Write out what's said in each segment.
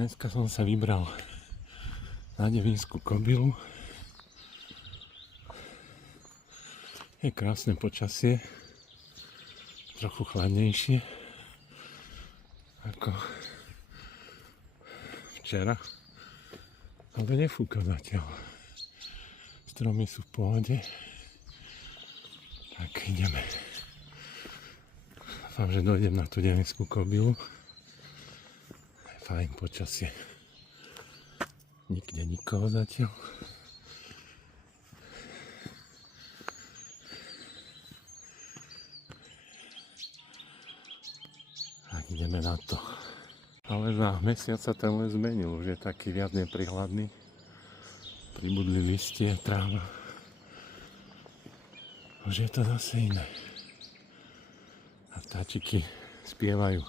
Dneska som sa vybral na Devínsku Kobylu. Je krásne počasie, trochu chladnejšie ako včera, ale nefúka zatiaľ. Stromy sú v pohode, tak ideme. Dúfam, že dojdem na tú Devínsku Kobylu. Je fajn počasie. Nikde nikoho zatiaľ. Tak ideme na to. Ale za mesiac sa ten les zmenil. Už je taký viac neprihľadný. Pribudli listie, tráva. Už je to zase iné. A vtáčiky spievajú.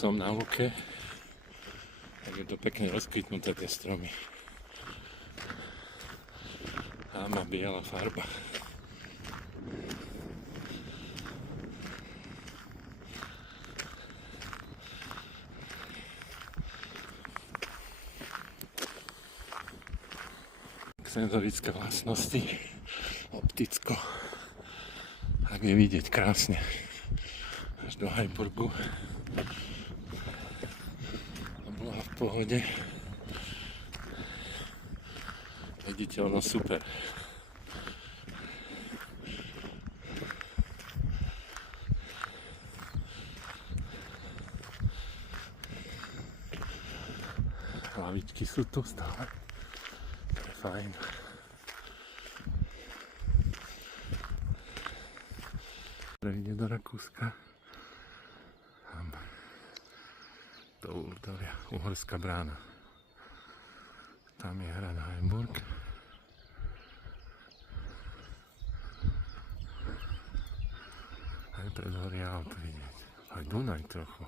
Som na lúke, tak je to pekne rozkvitnuté tie stromy. A má biela farba. Senzorické vlastnosti, opticko. Tak je vidieť krásne až do Hajburgu. V pohode. Viditeľnosť super. Lavičky sú tu stále. To je fajn. Ide do Rakúska. To Urdalia, Uhorská brána. Tam je hrad Hajburg. Aj predhoria auto vidieť. Aj Dunaj trochu.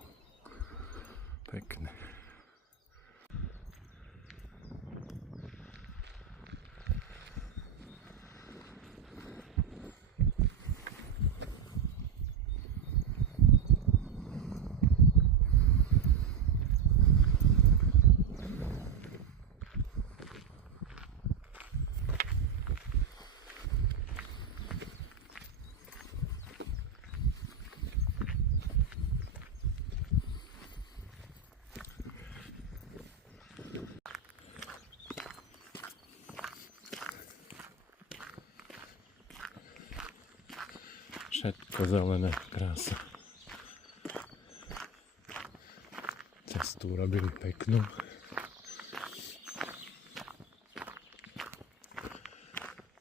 Pekné. Všetko zelené, krása. Cestu urobili peknú.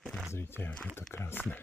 Pozrite, jak je to krásne.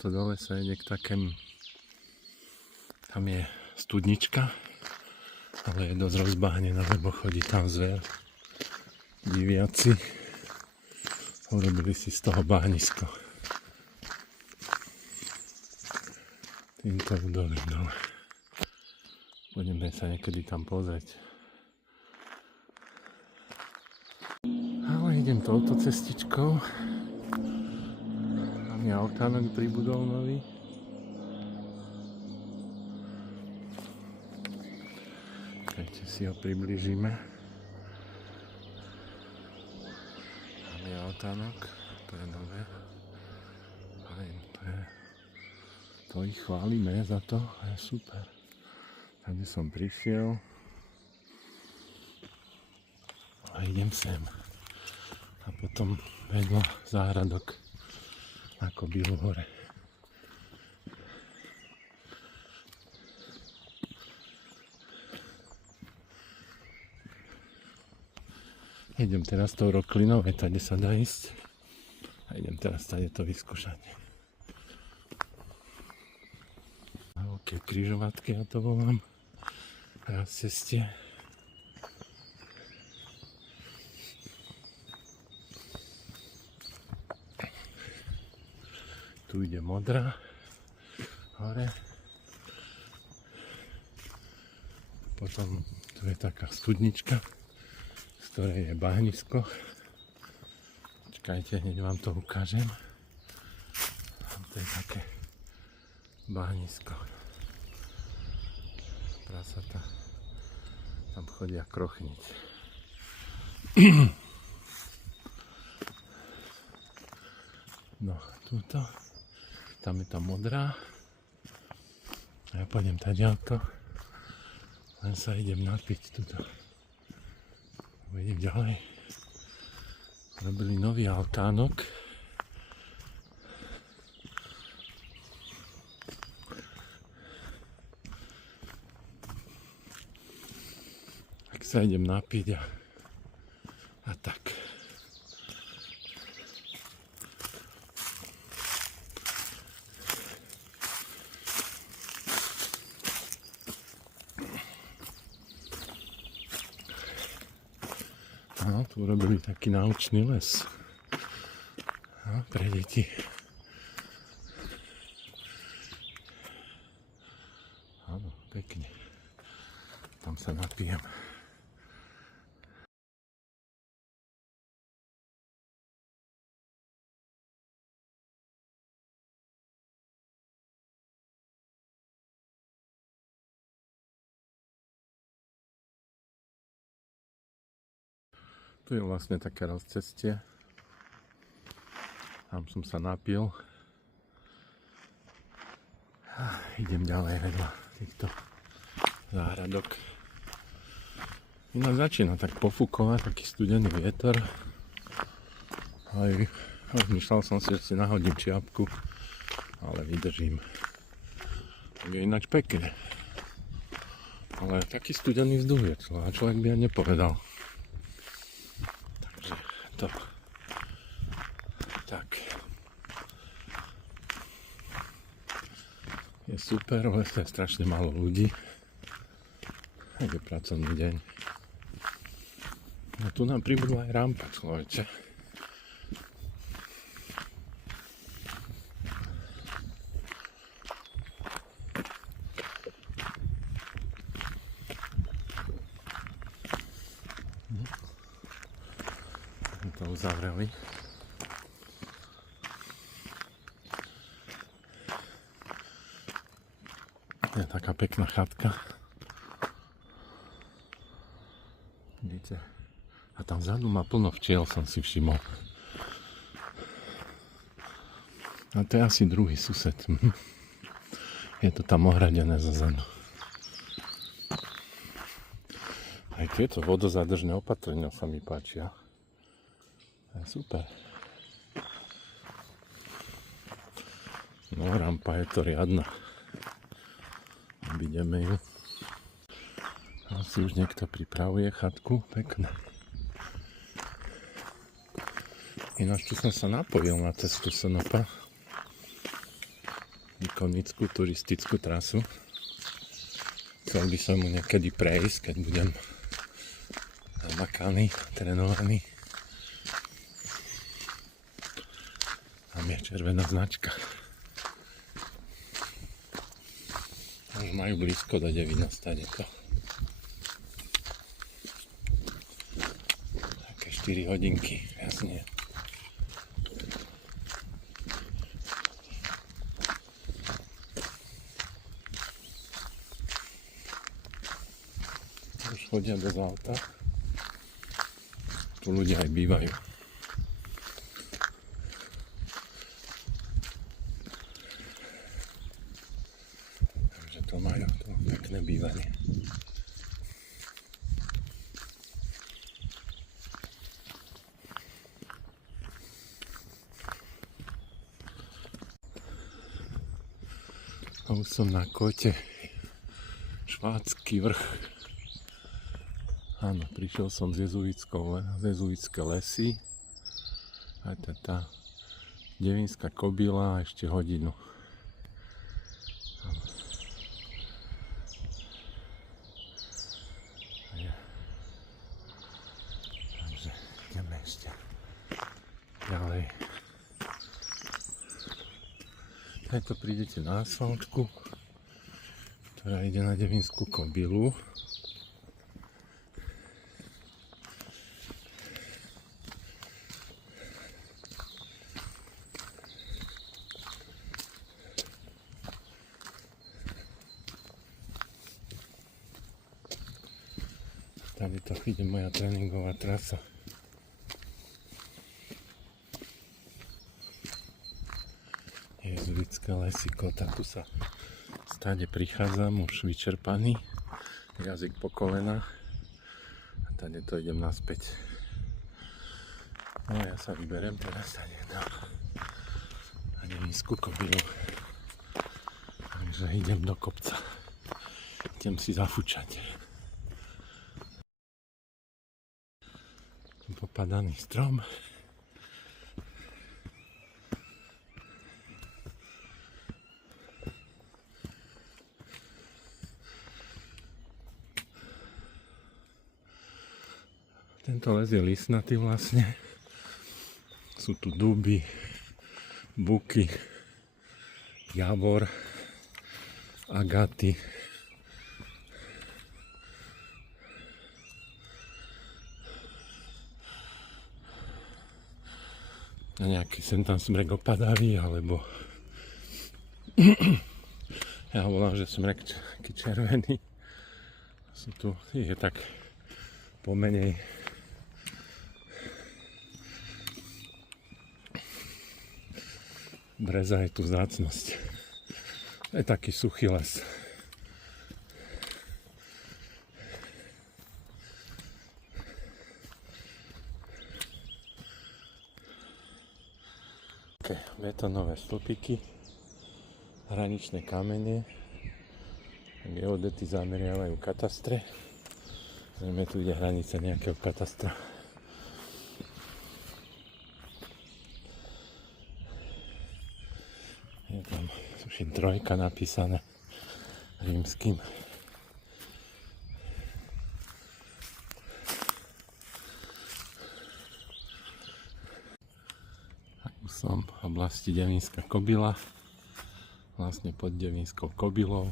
To dole sa ide k takému, tam je studnička, ale je dosť rozbahnená, lebo chodí tam zver, diviaci, urobili si z toho bahnisko. Týmto údolím dole. Budeme sa niekedy tam pozrieť. Ale idem touto cestičkou. Altánok pribudol nový. Ešte si ho priblížime. Tam je altánok, to je nové. Fajn, to je To ich chválime za to, je super. Tady som prišiel a idem sem. A potom vedľa záhradok ako Bielu hore. Idem teraz tou roklinou, aj tady sa dá ísť. A idem teraz tady to vyskúšať. Veľké križovatky, ja to volám. Na ceste. Tu ide modrá. Hore. Potom tu je taká studnička, z ktorej je bahnisko. Čakajte, hneď vám to ukážem. To je také bahnisko. Prasatá tam chodia krochniť. No, túto. Tam je tá modrá. A ja pôjdem taďalto. Len sa idem napiť tuto. Idem ďalej. Robili nový altánok. Tak sa idem napiť a tak. No, tu urobili taký naučný les. No, pre deti. Áno, pekne. Tam sa napijem. Tu je vlastne také rozcestie. Tam som sa napil. A idem ďalej vedľa týchto záhradok. Inak začína tak pofúkovať, taký studený vietor. Aj myslel som si, že si nahodím čiapku, ale vydržím. Je ináč pekne. Ale taký studený vzduch je, človek by aj nepovedal. To. Tak. Je super, ale to je strašne málo ľudí. Je pracovný deň. A tu nám pribudla aj rampa, človeče. To uzavreli. Je taká pekná chatka. Vidíte? A tam vzadu má plno včiel, som si všimol. A to je asi druhý sused. Je to tam ohradené zozadu. Aj tieto vodozádržné opatrenia sa mi páčia. Super. No, rampa je to riadna. Obídeme ju. Asi už niekto pripravuje chatku. Pekné. Ináč tu som sa napojil na cestu Sonopa. Ikonickú turistickú trasu. Chcel by som mu niekedy prejsť, keď budem namakaný, trénovaný. Tam je červená značka. Už majú blízko do Devina stade to. Také 4 hodinky, jasne. Už chodia bez auta. Tu ľudia aj bývajú. to majú to pekné bývanie. A už som na kote Švátsky vrch. Áno, prišiel som z jezuitské lesy. A tá Devínska Kobila a ešte hodinu. Takže ideme ešte ďalej. Preto prídete na asfaltku, ktorá ide na Devínsku Kobilu. Tady to ide moja tréningová trasa. Jezuitské lesy Kota. Tu sa stáde prichádzam, už vyčerpaný. Jazyk po kolena. A tady to idem naspäť. No ja sa vyberiem teraz tady na Devínsku Kobilu. Takže idem do kopca. Idem si zafúčať. Popadaný strom. Tento les je listnatý vlastne. Sú tu duby, buky, javor, agaty. A nejaký sem tam smrek opadavý, alebo ja volám, že smrek taký červený. Sú tu, je tak pomenej. Breza je tu vzácnosť. Je taký suchý les. Betónové stĺpiky, hraničné kamene, geodety zameriavajú katastre. Zrejme tu ide hranica nejakého katastra. Je tam tuším 3 napísané rímským. Som v oblasti Devínska Kobila, vlastne pod Devínskou Kobilou.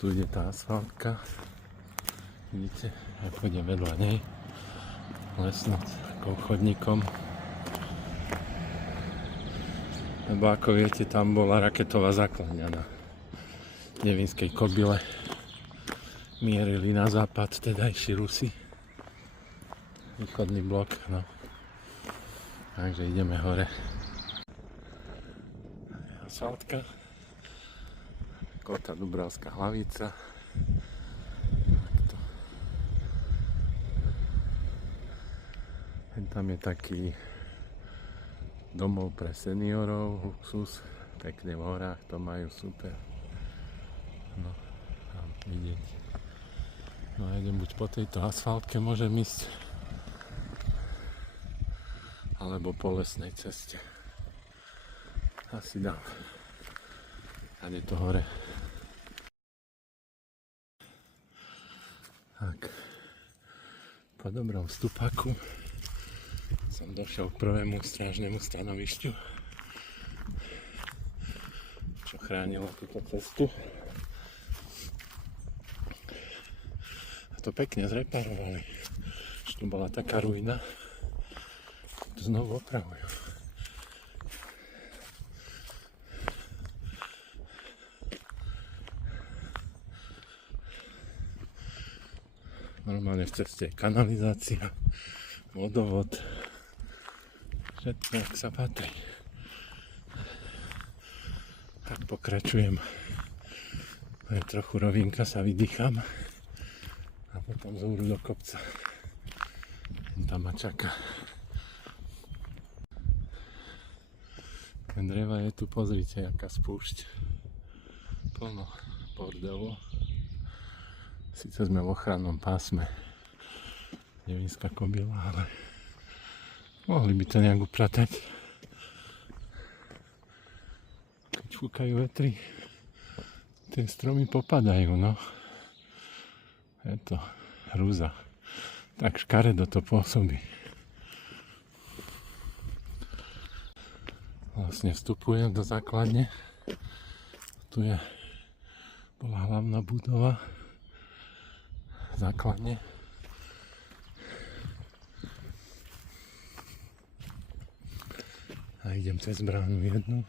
Tu ide tá asfaltka, vidíte, ja pôjdem vedľa nej, lesnúť takou chodníkom. Lebo ako viete, tam bola raketová základňa na Devínskej Kobile. Mierili na západ tedajší Rusi. Východný blok, no. Takže ideme hore. Asfaltka. Kota Dubravská Hlavica. Takto. Tam je taký domov pre seniorov, luxus. Pekne v horách, to majú super. No, tam vidieť. No a idem buď po tejto asfaltke, môžem ísť, alebo po lesnej ceste. Asi dám. A je to hore. Tak. Po dobrom stupaku som došiel k prvému strážnemu stanovišťu, čo chránilo túto cestu. A to pekne zreparovali. Už tu bola taká ruina. Znovu opravujú. Normálne v ceste je kanalizácia, vodovod, všetko jak sa patrí. Tak pokračujem je trochu rovinka, sa vydýcham a potom zúru do kopca. Tam ma čaká. Dreva je tu, pozrite, aká spúšť. Plno bordelu. Sice sme v ochrannom pásme Devínska Kobila, ale mohli by to nejak upratať. Keď fúkajú vetry, tie stromy popadajú, no. Je to hrúza. Tak škaredo to pôsobí. Vlastne vstupujem do základne. Tu bola hlavná budova základne. A idem cez bránu jednu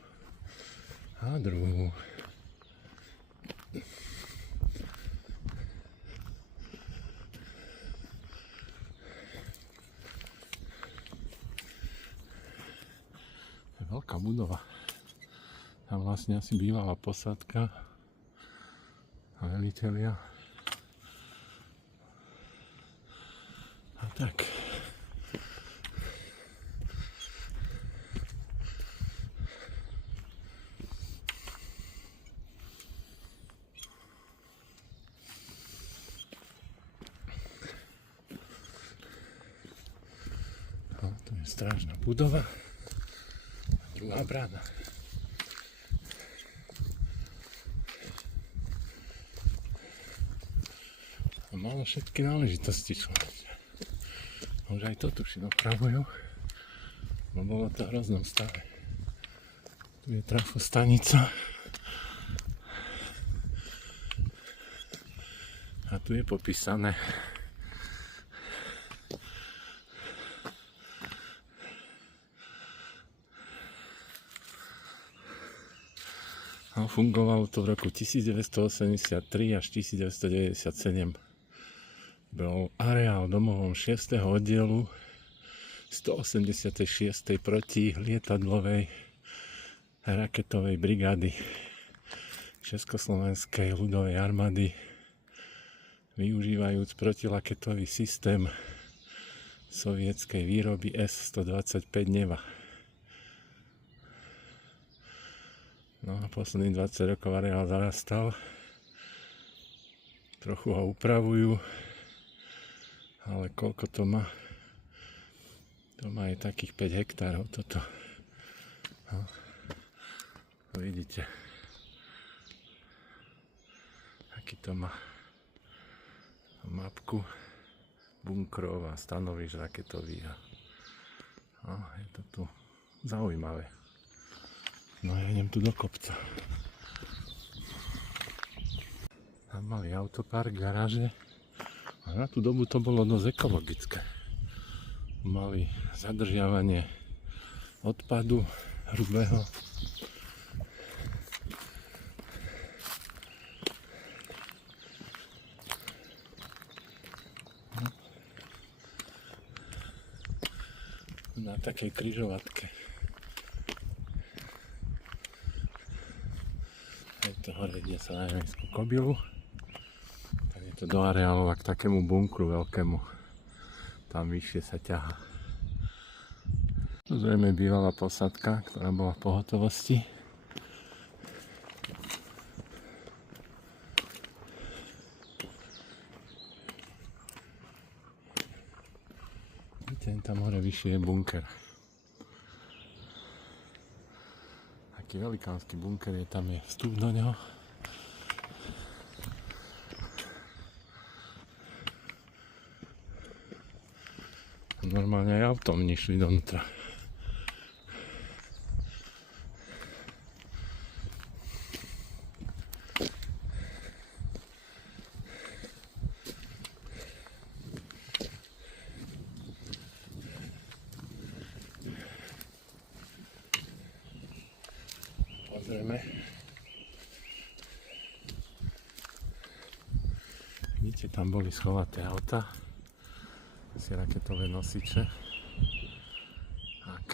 a druhú. Veľká budova. Tam vlastne asi bývala posádka a velitelia. A tak. A tu je strážna budova. Druhá brána. A malo všetky náležitosti človek. Už aj to tuším opravujú, bo bolo to v hroznom stave. Tu je trafostanica. A tu je popísané. A fungovalo to v roku 1983 až 1997. Bol areál domovom 6. oddielu 186. protilietadlovej raketovej brigády Československej ľudovej armády, využívajúc protilaketový systém sovietskej výroby S-125 Neva. No a posledných 20 rokov areál zarastal. Trochu ho upravujú, ale koľko to má? To má aj takých 5 hektárov toto. No, to vidíte. Aký to má mapku bunkrov a stanovíš raketových. No, je to tu zaujímavé. No ja idem tu do kopca. Tam mali autopark, garáže. A na tú dobu to bolo dosť ekologické. Mali zadržiavanie odpadu hrubého. Na takej križovatke. To hore ide sa na Devínskú Kobilu. Tak je to do areálu k takému bunkru veľkému. Tam vyššie sa ťahá. Tu zrejme bývala posádka, ktorá bola v pohotovosti. Vidíte, tam hore vyššie je bunker. Taký velikánsky bunker je, tam je vstup do neho. Normálne aj autom nešli donútra. Pozrieme. Vidíte, tam boli schovaté auta. Asi raketové nosiče. Tak.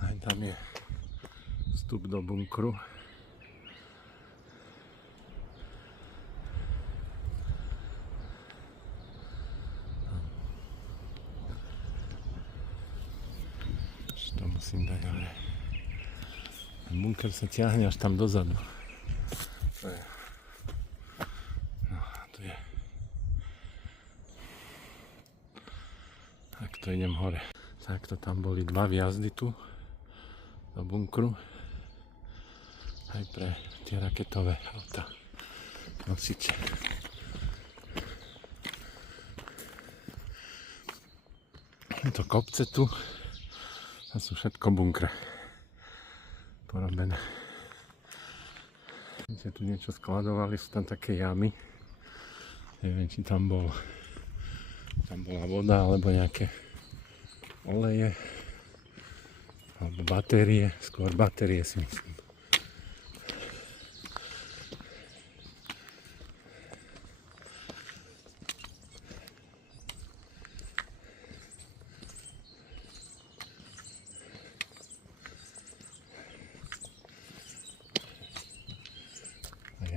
Aj tam je Vstup do bunkru. To musím dať, ale ten bunker sa ťahne až tam dozadu. To je... No, tu je. Tak to idem hore. Takto tam boli dva vjazdy tu do bunkru. Aj pre tie raketové auta. Nosiče. Je to kopce tu. To sú všetko bunkre porobené. Vidíte, tu niečo skladovali, sú tam také jamy. Neviem, či tam bola voda, alebo nejaké oleje, alebo batérie, skôr batérie si myslím.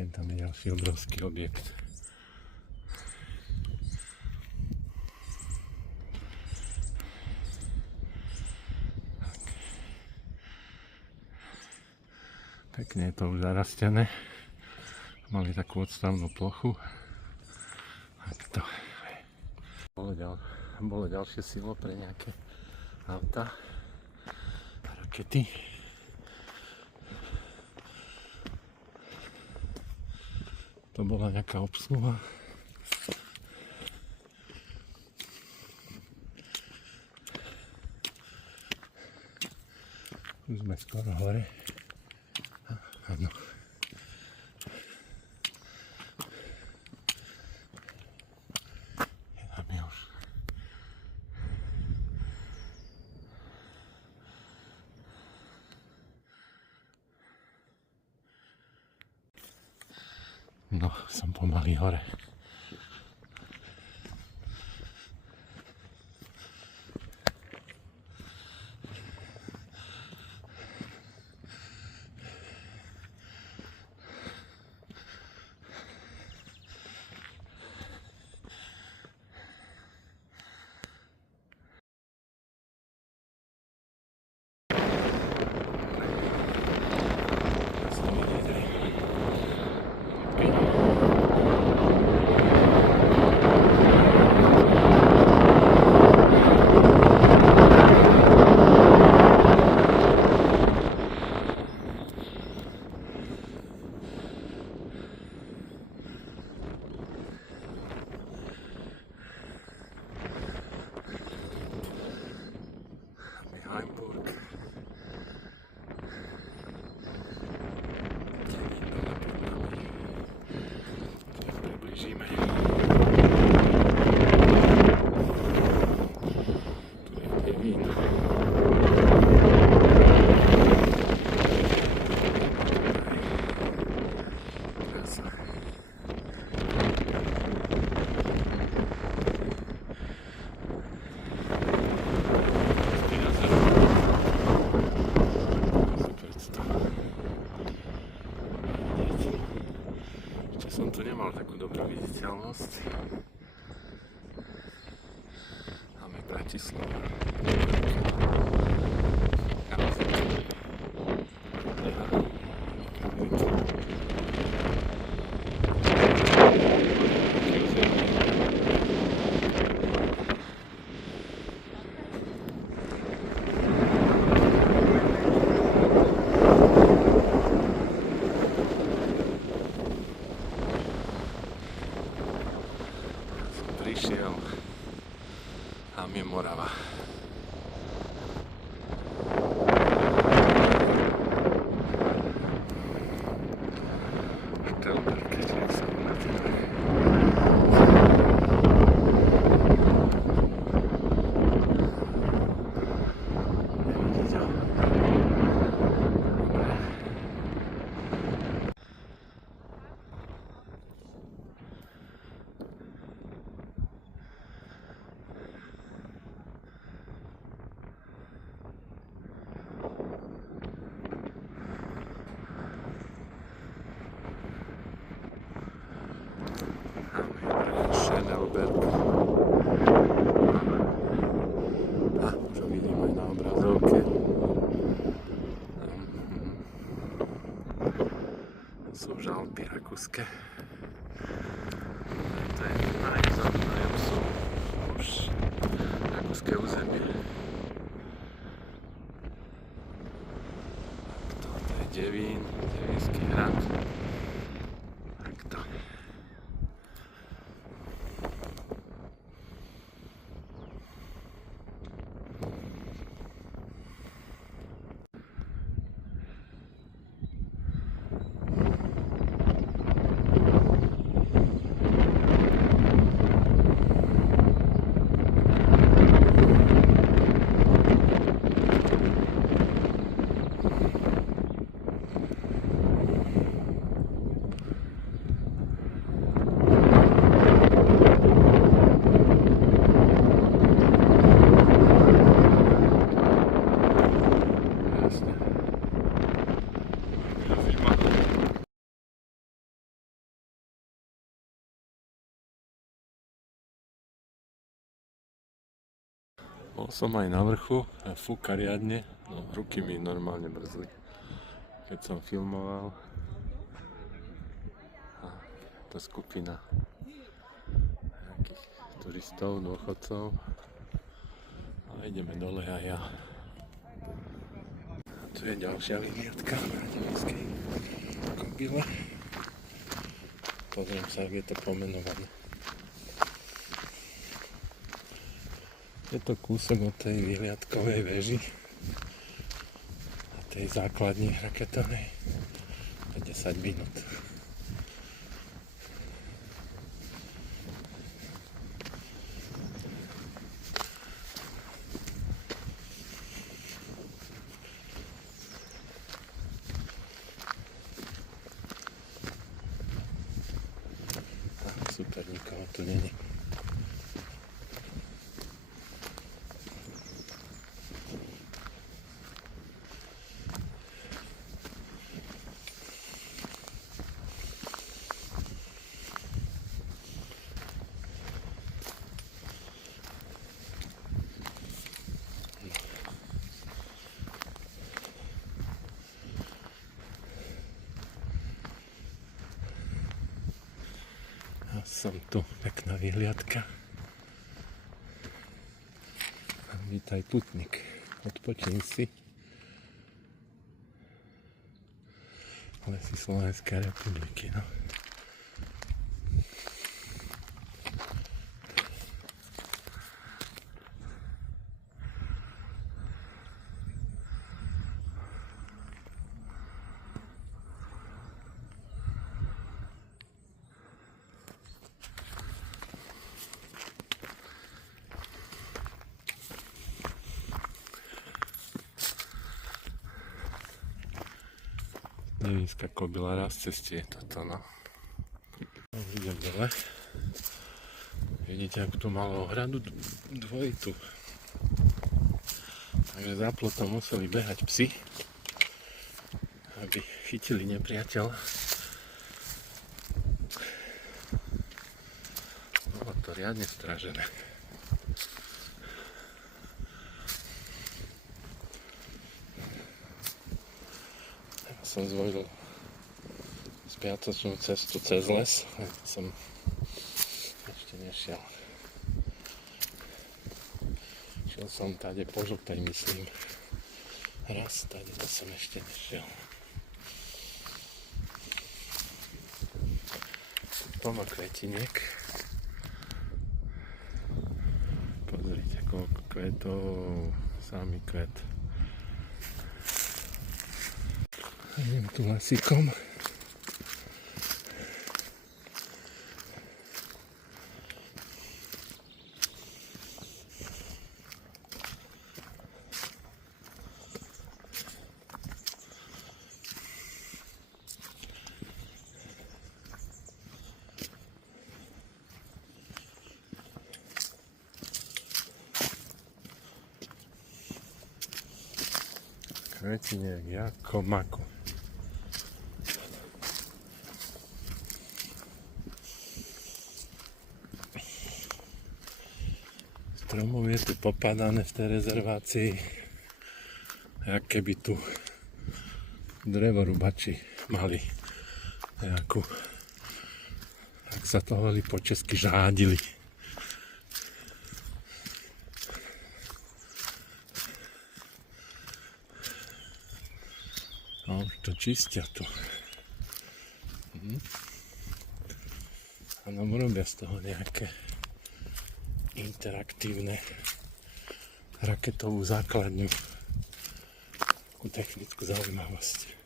Tam je ďalší obrovský objekt. Pekne je to už zarastené. Mali takú odstavnú plochu. Tak to. Bolo ďalšie silo pre nejaké auta a rakety. To bola nejaká obsluha. Už sme skoro hore. Áno. Je tam už. No, som pomaly hore. Som tu nemal takú dobrú viditeľnosť. Máme Bratislava. sú už Alpy rakúske. To je najzaujímavé, sú už rakúske územie. To je Devín, Devínsky hrad. Takto. Bol som aj na vrchu a fúka riadne, no ruky mi normálne mrzli, keď som filmoval. A tá skupina nejakých turistov, dôchodcov. A ideme dole aj ja. A tu je ďalšia vyhliadka na Devinskej kobyle. Pozriem sa, ak je to pomenované. Je to kúsok od tej vyhliadkovej veži a tej základni raketovej. 10 minút. Super, nikoho tu není. Som tu, pekná vyhliadka. Vítaj putník, odpočíň si. Lesy Slovenskej republiky, no. Devínska kobyla raz cestie toto, no. Idem dole. Vidíte, ako tu malú ohradu dvojitú. Takže za plotom museli behať psi, aby chytili nepriateľa. Bolo to riadne strážené. Som zvolil spiatočnú cestu cez les, som ešte nešiel. Šiel som tady po žltej, myslím. Raz, tady to som ešte nešiel. Plno kvetiniek. Pozrite, koľko kvetov, samý kvet. Idem tu lesíkom. Kvetiniek jako mako. Stromov je tu popadané v tej rezervácii, jak keby tu drevorubači mali nejakú, ak sa to hovorí po česky, žádili. No, už to čistia tu. A nám robia z toho nejaké interaktívne raketovú základňu, takú technickú zaujímavosť.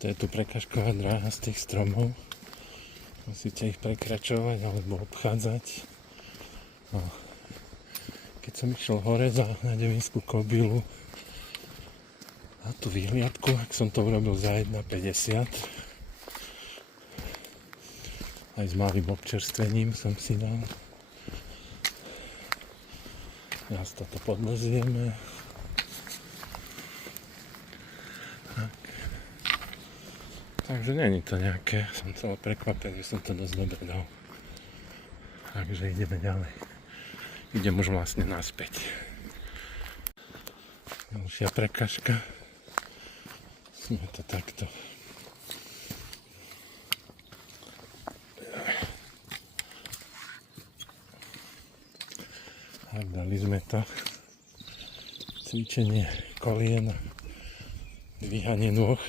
To je tu prekažková dráha z tých stromov. Musíte ich prekračovať alebo obchádzať. No. Keď som išiel hore na Devinskú kobylu na tú vyhliadku, ak som to urobil za 1,50. Aj s malým občerstvením som si dal. Teraz toto podlezieme. Takže není to nejaké, som celý prekvapený, že som to dosť dobre dal. Takže ideme ďalej. Idem už vlastne naspäť. Ďalšia prekažka. Sme to takto. Tak dali sme to. Cvičenie kolien, dvíhanie nôh.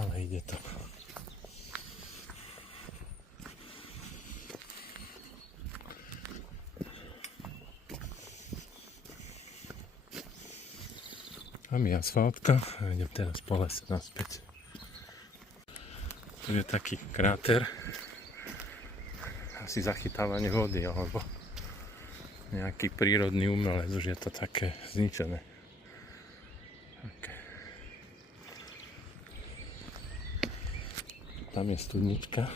Ale ide to. Tam je asfaltka a idem teraz po lese naspäť. Tu je taký kráter. Asi zachytávanie vody alebo nejaký prírodný umelec, už je to také zničené. Okay. Tam je studnička.